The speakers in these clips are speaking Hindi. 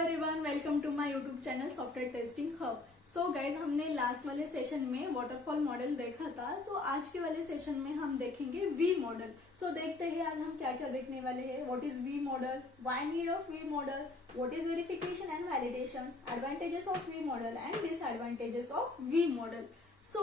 Everyone, welcome to my YouTube channel software testing hub. So guys, हमने लास्ट वाले सेशन में वाटरफॉल मॉडल देखा था, तो आज के वाले सेशन में हम देखेंगे वी मॉडल। सो देखते हैं आज हम क्या क्या देखने वाले हैं। What is V model, why need of V model, what is verification and validation, advantages of V model and disadvantages of V model. So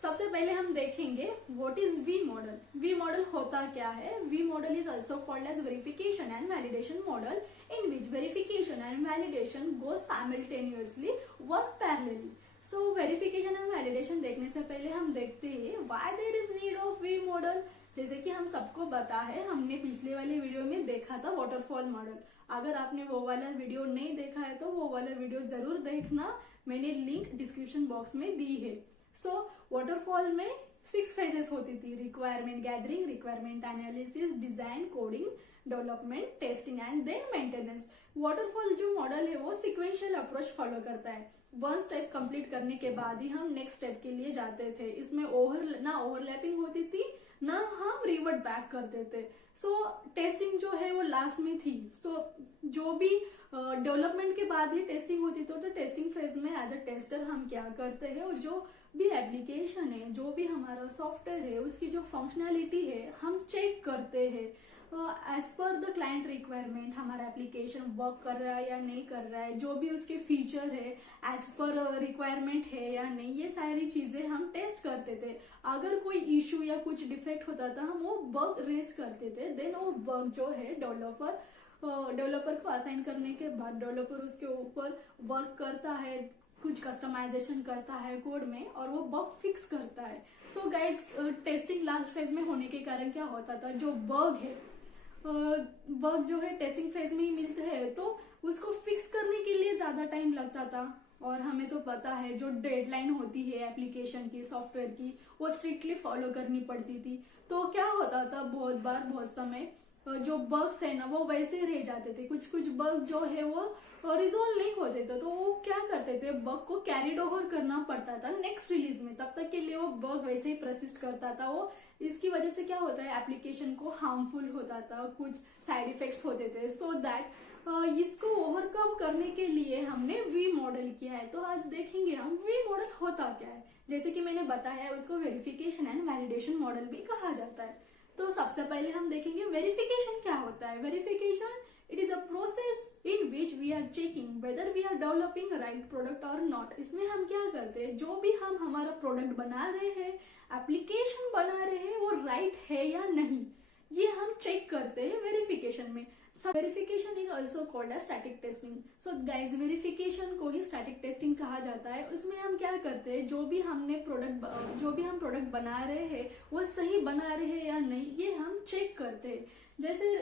सबसे पहले हम देखेंगे what is V model. V model होता क्या है। V model is also called as verification and validation model, in which verification and validation go simultaneously, work parallelly. So verification and validation देखने से पहले हम देखते हैं why there is need of V model। जैसे कि हम सबको पता है, हमने पिछले वाले वीडियो में देखा था वाटरफॉल मॉडल। अगर आपने वो वाला वीडियो नहीं देखा है तो वो वाला वीडियो जरूर देखना, मैंने लिंक डिस्क्रिप्शन बॉक्स में दी है। सो वाटरफॉल में 6 फेजेस होती थी: requirement gathering, requirement analysis, design, coding, development, testing and then maintenance. Waterfall जो मॉडल है वो सिक्वेंशियल अप्रोच फॉलो करता है। वन स्टेप कंप्लीट करने के बाद ही हम नेक्स्ट स्टेप के लिए जाते थे। इसमें ना ओवरलैपिंग होती थी, ना हम रिवर्ट बैक करते थे। सो टेस्टिंग जो है वो लास्ट में थी। सो जो भी डेवलपमेंट के बाद ही टेस्टिंग होती तो टेस्टिंग फेज में एज अ टेस्टर हम क्या करते हैं, और जो भी एप्लीकेशन है, जो भी हमारा सॉफ्टवेयर है, उसकी जो फंक्शनैलिटी है हम चेक करते हैं as per the client requirement. हमारा एप्लीकेशन वर्क कर रहा है या नहीं कर रहा है, जो भी उसके फीचर है एज पर रिक्वायरमेंट है या नहीं, ये सारी चीजें हम टेस्ट करते थे। अगर कोई इशू या कुछ डिफेक्ट होता था हम वो बग रेज करते थे। देन वो बग जो है डेवलपर को असाइन करने के बाद डेवलपर उसके ऊपर वर्क करता है, कुछ कस्टमाइजेशन करता है कोड में और वो बग फिक्स करता है। So guys, testing last phase में होने के कारण क्या होता था, जो बग है, बग जो है टेस्टिंग फेज में ही मिलते हैं, तो उसको फिक्स करने के लिए ज्यादा टाइम लगता था। और हमें तो पता है जो डेडलाइन होती है एप्लीकेशन की, सॉफ्टवेयर की, वो स्ट्रिक्टली फॉलो करनी पड़ती थी। तो क्या होता था, बहुत बार बहुत समय जो बग्स है ना वो वैसे रह जाते थे। कुछ बग जो है वो रिजोल्व नहीं होते थे, तो वो क्या करते थे, बग को कैरिड ओवर करना पड़ता था नेक्स्ट रिलीज में। तब तक के लिए वो बग वैसे ही परसिस्ट करता था। वो इसकी वजह से क्या होता है, एप्लीकेशन को हार्मफुल होता था, कुछ साइड इफेक्ट्स होते थे। सो दैट इसको ओवरकम करने के लिए हमने वी मॉडल किया है। तो आज देखेंगे हम वी मॉडल होता क्या है। जैसे कि मैंने बताया, उसको वेरिफिकेशन एंड वैलिडेशन मॉडल भी कहा जाता है। तो सबसे पहले हम देखेंगे वेरिफिकेशन क्या होता है। Verification, it is a process in which we are checking whether we are developing right product और नॉट। इसमें हम क्या करते हैं, जो भी हम हमारा प्रोडक्ट बना रहे हैं, एप्लीकेशन बना रहे हैं, वो राइट है या नहीं, ये हम चेक करते हैं वेरिफिकेशन में। Verification is also called as static testing. So guys, verification को ही स्टैटिक टेस्टिंग कहा जाता है। उसमें हम क्या करते हैं, जो भी हम प्रोडक्ट बना रहे हैं वो सही बना रहे हैं या नहीं, ये हम चेक करते हैं। जैसे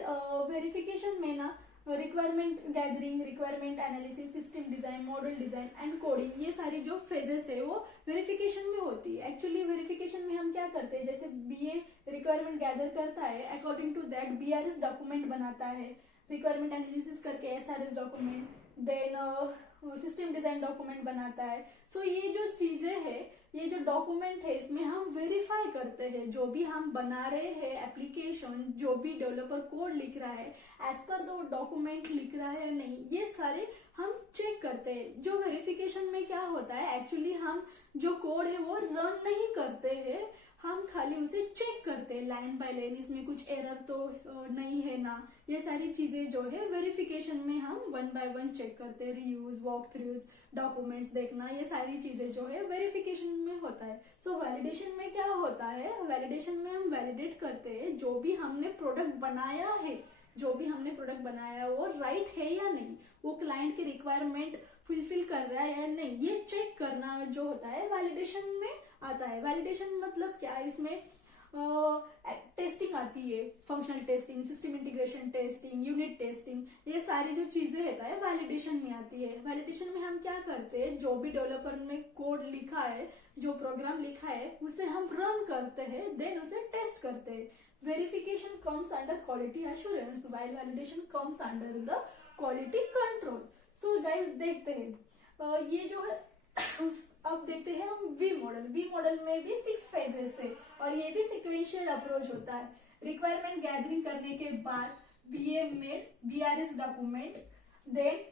वेरिफिकेशन में ना requirement gathering, requirement analysis, system design, model design and coding, ये सारी जो फेजेस है वो वेरिफिकेशन में होती है। एक्चुअली वेरिफिकेशन में हम क्या करते हैं, जैसे बीए रिक्वायरमेंट गैदर करता है, according to that BRS document बनाता है, रिक्वायरमेंट एनालिसिस करके SRS document, then system design document बनाता है। सो ये जो चीजें है, ये जो डॉक्यूमेंट है, इसमें हम वेरीफाई करते हैं जो भी हम बना रहे हैं एप्लीकेशन, जो भी डेवलपर कोड लिख रहा है एज पर दो डॉक्यूमेंट लिख रहा है या नहीं, ये सारे हम चेक करते हैं। जो वेरिफिकेशन में क्या होता है, एक्चुअली हम जो कोड है वो रन नहीं करते हैं, हम खाली उसे चेक करते हैं लाइन बाय लाइन, इसमें कुछ एरर तो नहीं है ना। ये सारी चीजें जो है वेरिफिकेशन में हम वन बाय वन चेक करते हैं। रीयूज, वॉक थ्रूज, डॉक्यूमेंट्स देखना, ये सारी चीजें जो है वेरिफिकेशन में होता है। सो वैलिडेशन में क्या होता है, वैलिडेशन में हम वैलिडेट करते हैं जो भी हमने प्रोडक्ट बनाया है, वो राइट है या नहीं, वो क्लाइंट की रिक्वायरमेंट फुलफिल कर रहा है या नहीं, ये चेक करना जो होता है वैलिडेशन में आता है। वैलिडेशन मतलब क्या, इसमें टेस्टिंग आती है, functional testing, system integration testing, unit testing, ये सारी जो चीजें रहता है वैलिडेशन में आती है। वैलिडेशन में हम क्या करते हैं, जो भी डेवलपर ने कोड लिखा है, जो प्रोग्राम लिखा है, उसे हम रन करते हैं, देन उसे टेस्ट करते हैं। Verification comes under quality assurance while validation comes under the quality control. So guys, देखते हैं ये जो है अब देखते हैं हम वी मॉडल। वी मॉडल में भी 6 फेजेस है और ये भी सिक्वेंशियल अप्रोच होता है। रिक्वायरमेंट गैदरिंग करने के बाद BA made BRS document, then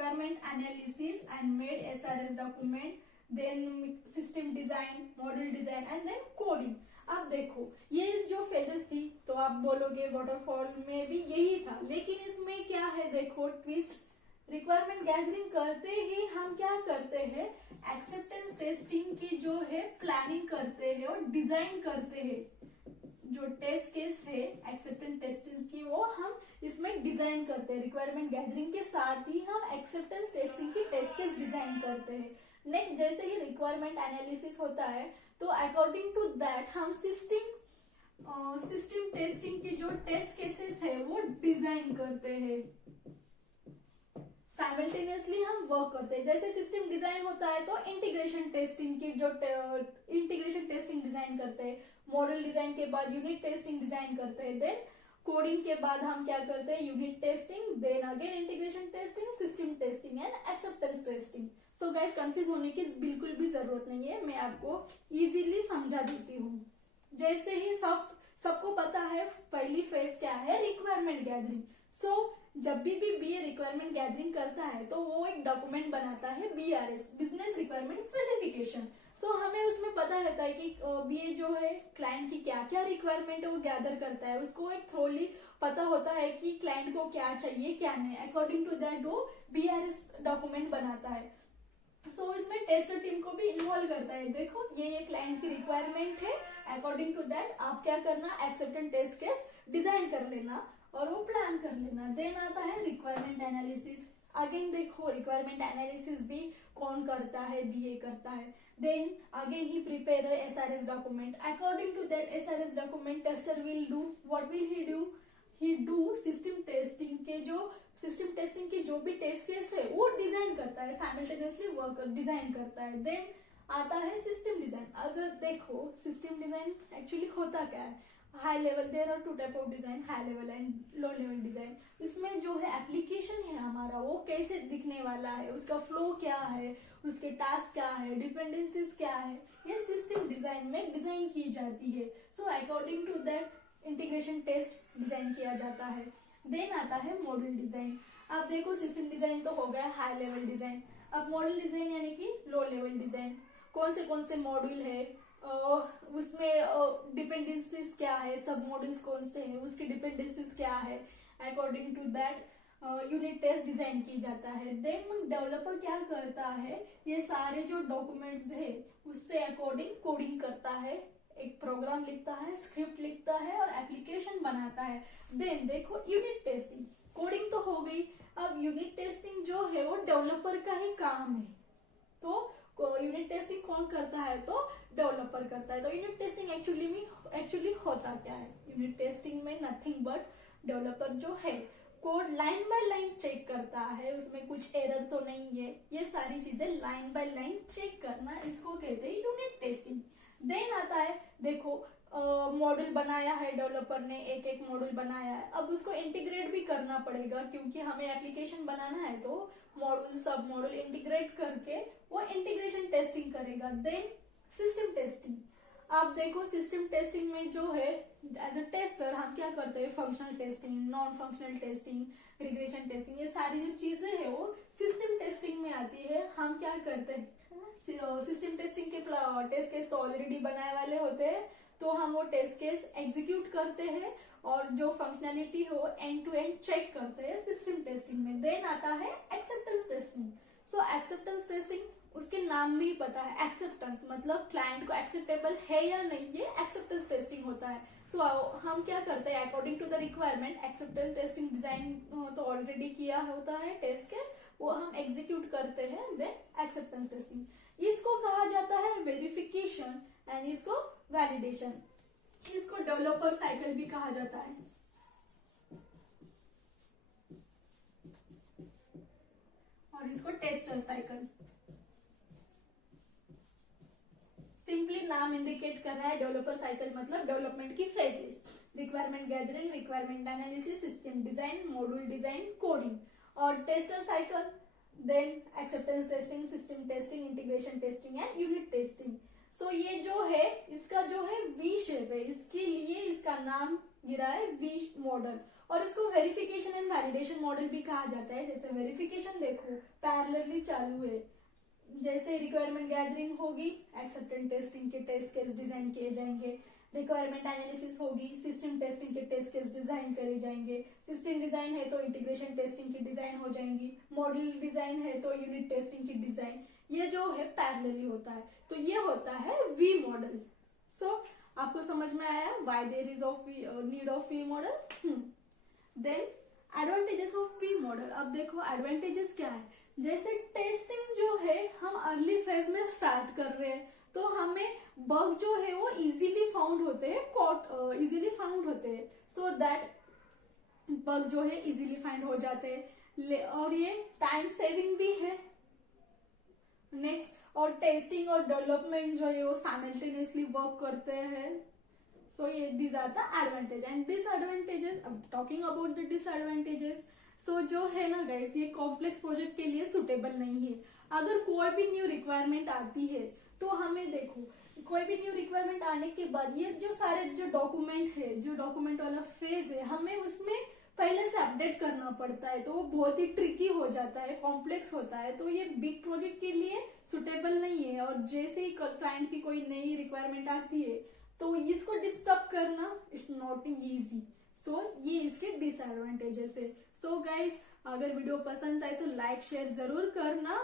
requirement analysis and made SRS document, then system design, model design and then coding. अब देखो ये जो फेजेस थी तो आप बोलोगे वाटरफॉल में भी यही था, लेकिन इसमें क्या है देखो ट्विस्ट, रिक्वायरमेंट गैदरिंग करते ही हम क्या करते हैं, एक्सेप्टेंस टेस्टिंग की जो है प्लानिंग करते हैं और डिजाइन करते हैं। जो टेस्ट केस है एक्सेप्टेंस टेस्टिंग की वो हम इसमें डिजाइन करते हैं, रिक्वायरमेंट गैदरिंग के साथ ही हम एक्सेप्टेंस टेस्टिंग की टेस्ट केस डिजाइन करते हैं। नेक्स्ट जैसे ही रिक्वायरमेंट एनालिसिस होता है तो अकॉर्डिंग टू दैट हम सिस्टम टेस्टिंग की जो टेस्ट केसेस है वो डिजाइन करते हैं। साइमल्टेनियसली हम वर्क करते हैं। जैसे सिस्टम डिजाइन होता है तो इंटीग्रेशन टेस्टिंग की जो इंटीग्रेशन टेस्टिंग डिजाइन करते हैं, मॉडल डिजाइन के बाद यूनिट टेस्टिंग डिजाइन करते हैं, देन कोडिंग के बाद हम क्या करते हैं, unit testing, then again integration testing, system testing and acceptance testing. So guys confuse होने की बिल्कुल भी जरूरत नहीं है, मैं आपको इजीली समझा देती हूँ। जैसे ही सबको पता है पहली फेज क्या है, रिक्वायरमेंट गैदरिंग। सो जब भी बीए रिक्वायरमेंट गैदरिंग करता है तो वो एक डॉक्यूमेंट बनाता है BRS, बिजनेस रिक्वायरमेंट स्पेसिफिकेशन। सो हमें उसमें पता रहता है कि बीए जो है क्लाइंट की क्या क्या रिक्वायरमेंट है वो गैदर करता है, उसको एक थ्रोली पता होता है कि क्लाइंट को क्या चाहिए क्या नहीं, अकॉर्डिंग टू दैट वो BRS डॉक्यूमेंट बनाता है। सो इसमें टेस्टर टीम को भी इन्वॉल्व करता है। देखो ये क्लाइंट की रिक्वायरमेंट है, अकॉर्डिंग टू दैट आप क्या करना, एक्सेप्टेंस टेस्ट केस डिजाइन कर लेना और वो प्लान कर लेना। देन आता है रिक्वायरमेंट एनालिसिस। अगेन देखो रिक्वायरमेंट एनालिसिस भी कौन करता है, बीए करता है। देन अगेन ही prepare SRS document, according to that SRS document tester will do, what will he do system testing की जो भी टेस्ट केस है वो डिजाइन करता है, साइमल्टेनियसली वर्क डिजाइन करता है। देन आता है सिस्टम डिजाइन। अगर देखो सिस्टम डिजाइन एक्चुअली होता क्या है, high level, there are 2 type of design, high level and low level design. इसमें जो है एप्लीकेशन है हमारा वो कैसे दिखने वाला है, उसका फ्लो क्या है, उसके टास्क क्या है, डिपेंडेंसीज क्या है, ये सिस्टम डिजाइन में डिजाइन की जाती है। So according to that integration test design किया जाता है। देन आता है मॉडल डिजाइन। अब देखो सिस्टम डिजाइन तो हो गया हाई लेवल डिजाइन, अब मॉडल डिजाइन यानी कि लो लेवल डिजाइन। कौन से मॉड्यूल है, उसमें डिपेंडेंसीज क्या है, सब मॉड्यूल्स कौन से हैं, उसकी डिपेंडेंसीज क्या है, according to that unit test design की जाता है। देन डेवलपर क्या करता है, ये सारे जो डॉक्यूमेंट्स है उससे अकॉर्डिंग कोडिंग करता है, एक प्रोग्राम लिखता है, स्क्रिप्ट लिखता है और एप्लीकेशन बनाता है। देन देखो यूनिट टेस्टिंग, कोडिंग तो हो गई, अब यूनिट टेस्टिंग जो है वो डेवलपर का ही काम है। तो यूनिट टेस्टिंग कौन करता है, तो डेवलपर करता है। तो यूनिट टेस्टिंग एक्चुअली होता क्या है, यूनिट टेस्टिंग में नथिंग बट डेवलपर जो है code line by line check करता है, उसमें कुछ एरर तो नहीं है, ये सारी चीजें लाइन बाय लाइन चेक करना, इसको कहते हैं यूनिट टेस्टिंग। देन आता है देखो मॉड्यूल बनाया है डेवलपर ने, एक मॉड्यूल बनाया है, अब उसको इंटीग्रेट भी करना पड़ेगा क्योंकि हमें एप्लीकेशन बनाना है। तो मॉड्यूल सब मॉड्यूल इंटीग्रेट करके वो इंटीग्रेशन टेस्टिंग करेगा। Then system testing. आप देखो सिस्टम टेस्टिंग में जो है एज अ टेस्टर हम क्या करते हैं, functional testing, non functional testing, regression testing, ये सारी जो चीजें है वो सिस्टम टेस्टिंग में आती है। हम क्या करते हैं, सिस्टम टेस्टिंग के टेस्ट केस तो ऑलरेडी बनाए वाले होते हैं, तो हम वो टेस्ट केस एग्जीक्यूट करते हैं और जो फंक्शनैलिटी हो एंड टू एंड चेक करते हैं सिस्टम टेस्टिंग में। देन आता है एक्सेप्टेंस टेस्टिंग। सो एक्सेप्टेंस टेस्टिंग, उसके नाम में ही पता है, एक्सेप्टेंस मतलब क्लाइंट को एक्सेप्टेबल है या नहीं, ये एक्सेप्टेंस टेस्टिंग होता है। सो हम क्या करते हैं, according to the requirement acceptance testing design तो ऑलरेडी किया होता है टेस्ट केस, वो हम एग्जीक्यूट करते हैं। देन एक्सेप्टेंस टेस्टिंग, इसको कहा जाता है वेरिफिकेशन एंड इसको वैलिडेशन, इसको डेवलपर साइकिल भी कहा जाता है। और इसको टेस्टर साइकिल। सिंपली नाम इंडिकेट कर रहा है, डेवलपर साइकिल मतलब डेवलपमेंट की phases, requirement gathering, requirement analysis, system design, module design, coding. और tester cycle, then acceptance testing, system testing, integration testing and unit testing. So ये जो है इसका जो है वी शेप है, इसके लिए इसका नाम गिरा है वी मॉडल। और इसको वेरिफिकेशन एंड वैलिडेशन मॉडल भी कहा जाता है। जैसे वेरिफिकेशन देखो पैरेलली चालू है, जैसे रिक्वायरमेंट गैदरिंग होगी, एक्सेप्टेंस टेस्टिंग के टेस्ट केस डिजाइन किए जाएंगे, रिक्वायरमेंट एनालिसिस होगी, सिस्टम टेस्टिंग के टेस्ट केस डिजाइन करे जाएंगे, सिस्टम डिजाइन है तो इंटीग्रेशन टेस्टिंग की डिजाइन हो जाएंगी, मॉडल डिजाइन है तो यूनिट टेस्टिंग की डिजाइन, ये जो है पैरेलली होता है। तो ये होता है वी मॉडल। सो आपको समझ में आया why there is of need of V model. Then advantages of V model. अब देखो एडवांटेजेस क्या है। जैसे टेस्टिंग जो है हम अर्ली फेज में स्टार्ट कर रहे हैं तो हमें बग जो है वो इजीली फाउंड होते हैं, इजीली फाउंड होते हैं, सो दैट बग जो है इजीली फाइंड हो जाते हैं और ये टाइम सेविंग भी है। नेक्स्ट, और टेस्टिंग और डेवलपमेंट जो है वो साइमल्टेनियसली वर्क करते हैं। सो ये these are the advantage and disadvantages. अब talking about the disadvantages, so जो है ना गाइस, ये कॉम्प्लेक्स प्रोजेक्ट के लिए सुटेबल नहीं है। अगर कोई भी न्यू रिक्वायरमेंट आती है तो हमें देखो, कोई भी न्यू रिक्वायरमेंट आने के बाद ये जो सारे जो डॉक्यूमेंट है, जो डॉक्यूमेंट वाला फेज है, हमें उसमें पहले से अपडेट करना पड़ता है, तो वो बहुत ही ट्रिकी हो जाता है, कॉम्प्लेक्स होता है। तो ये बिग प्रोजेक्ट के लिए सुटेबल नहीं है। और जैसे ही क्लाइंट की कोई नई रिक्वायरमेंट आती है तो इसको डिस्टर्ब करना इट्स नॉट इजी। सो ये इसके डिसएडवांटेजेस है। सो गाइज, अगर वीडियो पसंद आए तो लाइक शेयर जरूर करना।